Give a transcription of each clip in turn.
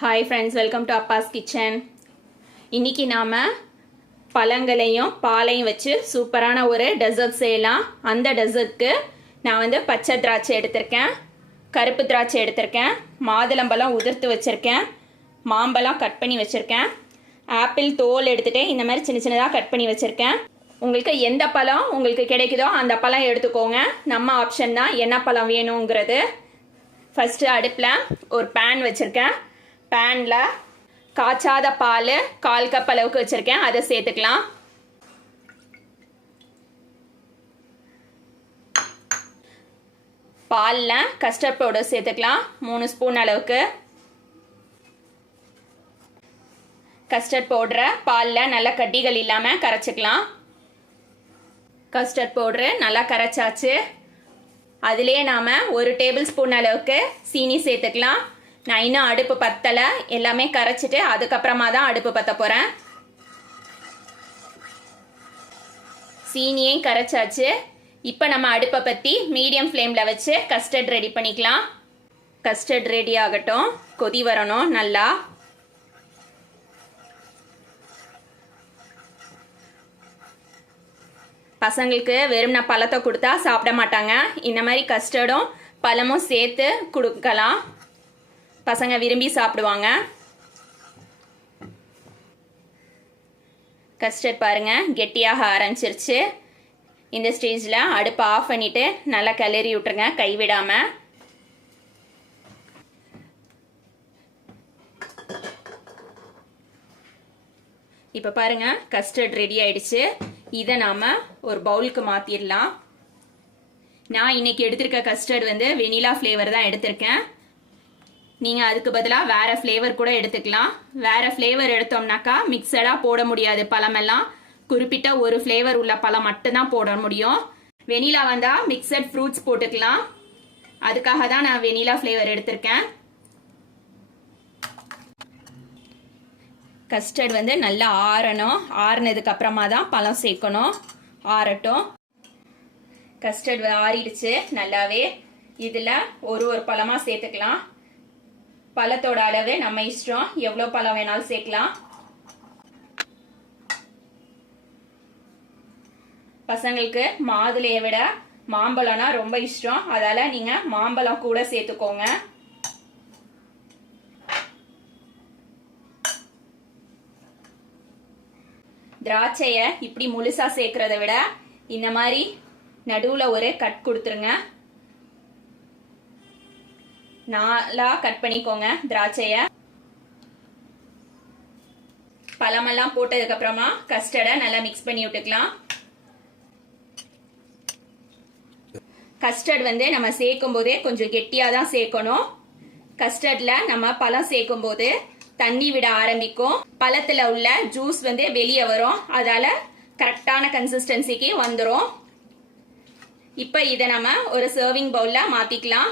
Hi friends, welcome to Abbas kitchen. இன்றைக்கி நாம் பழங்களையும் பாலையும் வச்சு சூப்பரான ஒரு டெசர்ட் செய்யலாம். அந்த டெசர்ட்க்கு நான் பச்சை திராட்சை எடுத்திருக்கேன், கருப்பு திராட்சை எடுத்திருக்கேன், மாதுளம்பழம் உதிர்த்து வச்சுருக்கேன், மாம்பழம் கட் பண்ணி வச்சுருக்கேன், ஆப்பிள் தோல் எடுத்துகிட்டு இந்த மாதிரி சின்ன சின்னதாக கட் பண்ணி வச்சுருக்கேன். உங்களுக்கு எந்த பழம் உங்களுக்கு கிடைக்குதோ அந்த பழம் எடுத்துக்கோங்க. நம்ம ஆப்ஷன் தான் என்ன பழம் வேணுங்கிறது. ஃபஸ்ட்டு அடுப்பில் ஒரு பேன் வச்சுருக்கேன். பேனில் காய்ச்சாத பால் 1/4 கப் அளவுக்கு வச்சுருக்கேன், அதை சேர்த்துக்கலாம். பாலில் கஸ்டர்ட் பவுடர் சேர்த்துக்கலாம் 3 ஸ்பூன் அளவுக்கு. கஸ்டர்ட் பவுடரை பாலில் நல்லா கட்டிகள் இல்லாமல் கரைச்சிக்கலாம். கஸ்டர்ட் பவுடரு நல்லா கரைச்சாச்சு. அதிலே நாம் 1 டேபிள் ஸ்பூன் அளவுக்கு சீனி சேர்த்துக்கலாம். நான் இன்னும் அடுப்பு பத்தலை, எல்லாமே கரைச்சிட்டு அதுக்கப்புறமா தான் அடுப்பு பற்ற போகிறேன். சீனியையும் கரைச்சாச்சு. இப்போ நம்ம அடுப்பை பற்றி மீடியம் ஃப்ளேமில் வச்சு கஸ்டர்ட் ரெடி பண்ணிக்கலாம். கஸ்டர்ட் ரெடி ஆகட்டும், கொதி வரணும் நல்லா. பசங்களுக்கு வெறும் பழத்தை கொடுத்தா சாப்பிட மாட்டாங்க. இந்த மாதிரி கஸ்டர்டும் பழமும் சேர்த்து கொடுக்கலாம், பசங்க விரும்பி சாப்பிடுவாங்க. கஸ்டர்ட் பாருங்க கெட்டியாக ஆரம்பிச்சிருச்சு. இந்த ஸ்டேஜில் அடுப்பை ஆஃப் பண்ணிவிட்டு நல்லா கிளறி விட்டுருங்க கைவிடாமல். இப்போ பாருங்க கஸ்டர்ட் ரெடி ஆயிடுச்சு. இதை நாம் ஒரு பவுலுக்கு மாற்றிடலாம். நான் இன்னைக்கு எடுத்திருக்க கஸ்டர்ட் வெனிலா ஃப்ளேவர் தான் எடுத்திருக்கேன். நீங்கள் அதுக்கு பதிலாக வேறு ஃப்ளேவர் கூட எடுத்துக்கலாம். வேறு ஃப்ளேவர் எடுத்தோம்னாக்கா மிக்சடாக போட முடியாது. பழமெல்லாம் குறிப்பிட்ட ஒரு ஃப்ளேவர் உள்ள பழம் மட்டும்தான் போட முடியும். வெனிலா வந்தால் மிக்சட் ஃப்ரூட்ஸ் போட்டுக்கலாம். அதுக்காக தான் நான் வெனிலா ஃப்ளேவர் எடுத்திருக்கேன். கஸ்டர்ட் நல்லா ஆறணும். ஆறுனதுக்கு அப்புறமா தான் பழம் சேர்க்கணும். ஆறட்டும். கஸ்டர்ட் ஆறிடுச்சு நல்லாவே. இதில் ஒரு பழமாக சேர்த்துக்கலாம். பழத்தோட அளவு நம்ம இஷ்டம், எவ்வளோ பழம் வேணாலும் சேர்க்கலாம். பசங்களுக்கு மாதுளையை விட மாம்பழம்னா ரொம்ப இஷ்டம், அதால நீங்க மாம்பழம் கூட சேர்த்துக்கோங்க. திராட்சையை இப்படி முழுசா சேர்க்கறத விட இந்த மாதிரி நடுவில் ஒரு கட் கொடுத்துருங்க. நாலா கட் பண்ணிக்கோங்க திராட்சையை. பழமெல்லாம் போட்டதுக்கு அப்புறமா கஸ்டர்டை நல்லா மிக்ஸ் பண்ணி விட்டுக்கலாம். கஸ்டர்ட் நம்ம சேர்க்கும் போதே கொஞ்சம் கெட்டியாக தான் சேர்க்கணும். கஸ்டர்ட்ல நம்ம பழம் சேர்க்கும் போது தண்ணி விட ஆரம்பிக்கும். பழத்துல உள்ள ஜூஸ் வெளியே வரும், அதால கரெக்டான கன்சிஸ்டன்சிக்கு வந்துடும். இப்போ இதை நம்ம ஒரு சர்விங் பவுல்ல மாத்திக்கலாம்.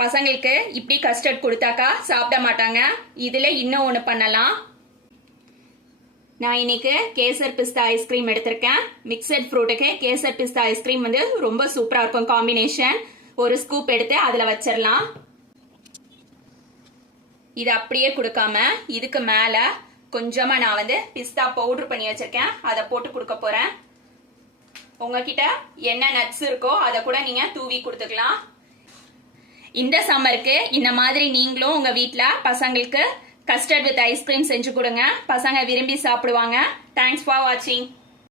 பசங்களுக்கு இப்படி கஸ்டர்ட் கொடுத்தாக்கா சாப்பிட மாட்டாங்க. இதுல இன்னும் ஒன்று பண்ணலாம். நான் இன்னைக்கு கேசர் பிஸ்தா ஐஸ்கிரீம் எடுத்திருக்கேன். மிக்சட் ஃப்ரூட்டுக்கு கேசர் பிஸ்தா ஐஸ்கிரீம் ரொம்ப சூப்பரா இருக்கும் காம்பினேஷன். ஒரு ஸ்கூப் எடுத்து அதுல வச்சிடலாம். இது அப்படியே கொடுக்காம இதுக்கு மேல கொஞ்சமா நான் பிஸ்தா பவுடர் பண்ணி வச்சிருக்கேன், அதை போட்டு கொடுக்க போறேன். உங்ககிட்ட என்ன நட்ஸ் இருக்கோ அதை கூட நீங்க தூவி கொடுத்துக்கலாம். இந்த சம்மருக்கு இந்த மாதிரி நீங்களும் உங்க வீட்டில் பசங்களுக்கு கஸ்டர்ட் வித் ஐஸ்கிரீம் செஞ்சு கொடுங்க. பசங்க விரும்பி சாப்பிடுவாங்க. தேங்க்ஸ் ஃபார் வாட்சிங்.